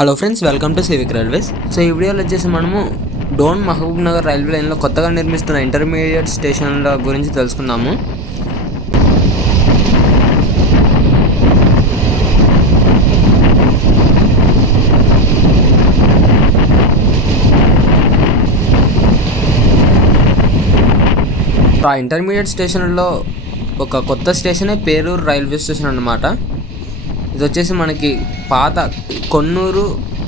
Hello friends, welcome to civic railways. So ఈ వీడియోలో వచ్చేసి మనము డోన్ మహబూబ్ నగర్ రైల్వే లైన్లో కొత్తగా నిర్మిస్తున్న ఇంటర్మీడియట్ స్టేషన్ల గురించి తెలుసుకుందాము. ఆ ఇంటర్మీడియట్ స్టేషన్లో ఒక కొత్త స్టేషనే పేరూరు రైల్వే స్టేషన్ అన్నమాట. ఇది వచ్చేసి మనకి పాత కొన్నూరు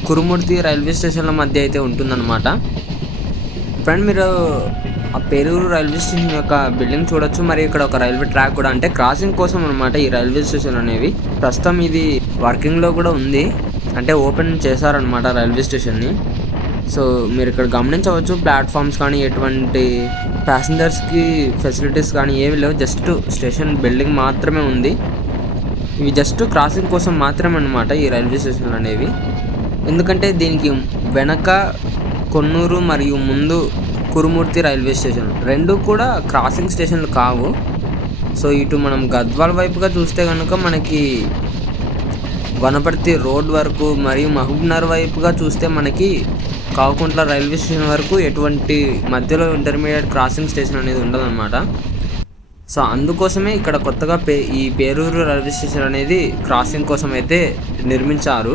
కురుమూర్తి రైల్వే స్టేషన్ల మధ్య అయితే ఉంటుందన్నమాట. ఫ్రెండ్, మీరు ఆ పేరూరు రైల్వే స్టేషన్ యొక్క బిల్డింగ్ చూడొచ్చు. మరి ఇక్కడ ఒక రైల్వే ట్రాక్ కూడా, అంటే క్రాసింగ్ కోసం అనమాట ఈ రైల్వే స్టేషన్ అనేవి. ప్రస్తుతం ఇది వర్కింగ్లో కూడా ఉంది, అంటే ఓపెన్ చేశారనమాట రైల్వే స్టేషన్ని. సో మీరు ఇక్కడ గమనించవచ్చు, ప్లాట్ఫామ్స్ కానీ ఎటువంటి ప్యాసింజర్స్కి ఫెసిలిటీస్ కానీ ఏవి లేవు. జస్ట్ స్టేషన్ బిల్డింగ్ మాత్రమే ఉంది. ఇవి జస్ట్ క్రాసింగ్ కోసం మాత్రమే అన్నమాట ఈ రైల్వే స్టేషన్లు అనేవి. ఎందుకంటే దీనికి వెనక కొన్నూరు మరియు ముందు కురుమూర్తి రైల్వే స్టేషన్ రెండు కూడా క్రాసింగ్ స్టేషన్లు కావు. సో ఇటు మనం గద్వాల్ వైపుగా చూస్తే కనుక మనకి వనపర్తి రోడ్ వరకు, మరియు మహబూబ్నగర్ వైపుగా చూస్తే మనకి కావకుంట్ల రైల్వే స్టేషన్ వరకు ఎటువంటి మధ్యలో ఇంటర్మీడియట్ క్రాసింగ్ స్టేషన్ అనేది ఉండదన్నమాట. సో అందుకోసమే ఇక్కడ కొత్తగా ఈ పేరూరు రైల్వే స్టేషన్ అనేది క్రాసింగ్ కోసం అయితే నిర్మించారు.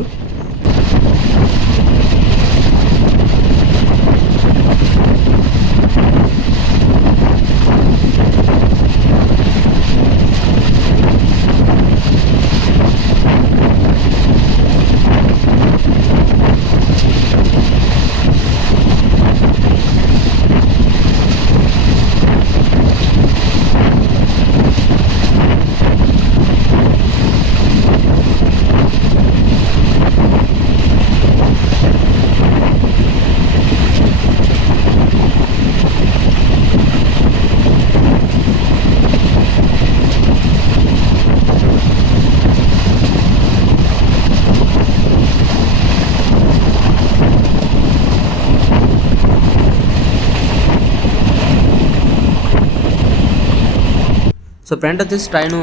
సో ఫ్రెండ్, వచ్చేసి ట్రైను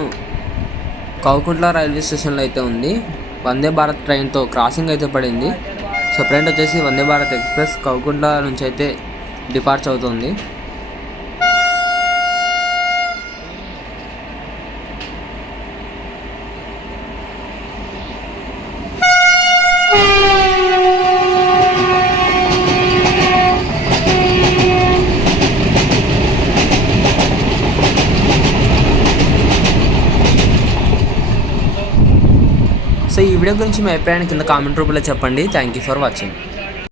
కావకుంట్ల రైల్వే స్టేషన్లో అయితే ఉంది. వందే భారత్ ట్రైన్తో క్రాసింగ్ అయితే పడింది. సో ఫ్రెండ్, వచ్చేసి వందే భారత్ ఎక్స్ప్రెస్ కావకుంట్ల నుంచి అయితే డిపార్చ్ అవుతుంది. సో ఈ వీడియో గురించి మీ అభిప్రాయాన్ని కింద కామెంట్ రూపంలో చెప్పండి. Thank you for watching.